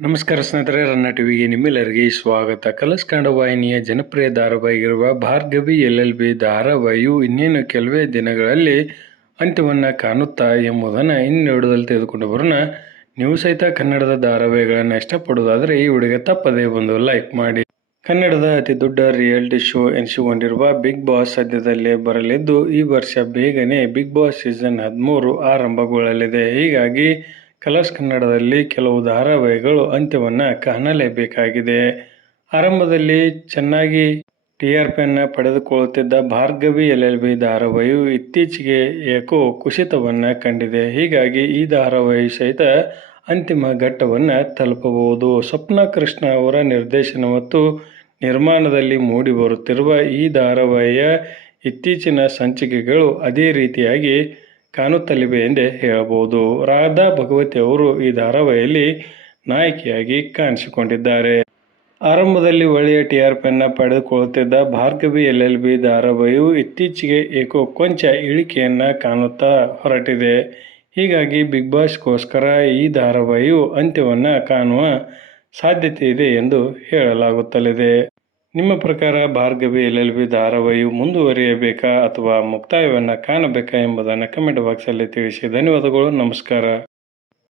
ನಮಸ್ಕಾರ ಸ್ನೇಹಿತರೆ, ರನ್ನ ಟಿವಿಗೆ ನಿಮ್ಮೆಲ್ಲರಿಗೆ ಸ್ವಾಗತ. ಕಲರ್ಸ್ ಕನ್ನಡ ವಾಹಿನಿಯ ಜನಪ್ರಿಯ ಧಾರಾವಾಹಿಗಿರುವ ಭಾರ್ಗವಿ LLB ಧಾರಾವಾಹಿಯು ಇನ್ನೇನು ಕೆಲವೇ ದಿನಗಳಲ್ಲಿ ಅಂತ್ಯವನ್ನು ಕಾಣುತ್ತಾ ಎಂಬುದನ್ನು ಇನ್ನಿಡದಲ್ಲಿ ತೆಗೆದುಕೊಂಡು ಬರೋಣ. ನೀವು ಸಹಿತ ಕನ್ನಡದ ಧಾರಾವಾಹಿಗಳನ್ನು ಇಷ್ಟಪಡುವುದಾದರೆ ಈ ವಿಡಿಯೋಗೆ ತಪ್ಪದೇ ಒಂದು ಲೈಕ್ ಮಾಡಿ. ಕನ್ನಡದ ಅತಿ ದೊಡ್ಡ ರಿಯಾಲಿಟಿ ಶೋ ಎನಿಸಿಕೊಂಡಿರುವ ಬಿಗ್ ಬಾಸ್ ಸದ್ಯದಲ್ಲೇ ಬರಲಿದ್ದು, ಈ ವರ್ಷ ಬೇಗನೆ ಬಿಗ್ ಬಾಸ್ ಸೀಸನ್ 13 ಆರಂಭಗೊಳ್ಳಲಿದೆ. ಹೀಗಾಗಿ ಕಲರ್ಸ್ ಕನ್ನಡದಲ್ಲಿ ಕೆಲವು ಧಾರಾವಾಹಿಗಳು ಅಂತ್ಯವನ್ನು ಕಾಣಲೇಬೇಕಾಗಿದೆ. ಆರಂಭದಲ್ಲಿ ಚೆನ್ನಾಗಿ TRPಯನ್ನು ಪಡೆದುಕೊಳ್ಳುತ್ತಿದ್ದ ಭಾರ್ಗವಿ LLB ಧಾರಾವಾಹಿಯು ಇತ್ತೀಚೆಗೆ ಏಕೋ ಕುಸಿತವನ್ನು ಕಂಡಿದೆ. ಹೀಗಾಗಿ ಈ ಧಾರಾವಾಹಿ ಸಹಿತ ಅಂತಿಮ ಘಟ್ಟವನ್ನು ತಲುಪಬಹುದು. ಸ್ವಪ್ನ ಕೃಷ್ಣ ಅವರ ನಿರ್ದೇಶನ ಮತ್ತು ನಿರ್ಮಾಣದಲ್ಲಿ ಮೂಡಿಬರುತ್ತಿರುವ ಈ ಧಾರಾವಾಹಿಯ ಇತ್ತೀಚಿನ ಸಂಚಿಕೆಗಳು ಅದೇ ರೀತಿಯಾಗಿ ಕಾಣುತ್ತಲಿವೆ ಎಂದೇ ಹೇಳಬಹುದು. ರಾಧಾ ಭಗವತಿ ಅವರು ಈ ಧಾರಾವಾಹಿಯಲ್ಲಿ ನಾಯಕಿಯಾಗಿ ಕಾಣಿಸಿಕೊಂಡಿದ್ದಾರೆ. ಆರಂಭದಲ್ಲಿ ಒಳ್ಳೆಯ TRPಯನ್ನು ಪಡೆದುಕೊಳ್ಳುತ್ತಿದ್ದ ಭಾರ್ಗವಿ LLB ಧಾರಾವಾಹಿಯು ಇತ್ತೀಚೆಗೆ ಏಕೋ ಕೊಂಚ ಇಳಿಕೆಯನ್ನು ಕಾಣುತ್ತಾ ಹೊರಟಿದೆ. ಹೀಗಾಗಿ ಬಿಗ್ ಬಾಸ್ಗೋಸ್ಕರ ಈ ಧಾರಾವಾಹಿಯು ಅಂತ್ಯವನ್ನು ಕಾಣುವ ಸಾಧ್ಯತೆ ಇದೆ ಎಂದು ಹೇಳಲಾಗುತ್ತಲಿದೆ. ನಿಮ್ಮ ಪ್ರಕಾರ ಭಾರ್ಗವಿ LLB ಧಾರಾವಾಹಿಯು ಮುಂದುವರಿಯಬೇಕಾ ಅಥವಾ ಮುಕ್ತಾಯವನ್ನು ಕಾಣಬೇಕಾ ಎಂಬುದನ್ನು ಕಮೆಂಟ್ ಬಾಕ್ಸಲ್ಲಿ ತಿಳಿಸಿ. ಧನ್ಯವಾದಗಳು. ನಮಸ್ಕಾರ.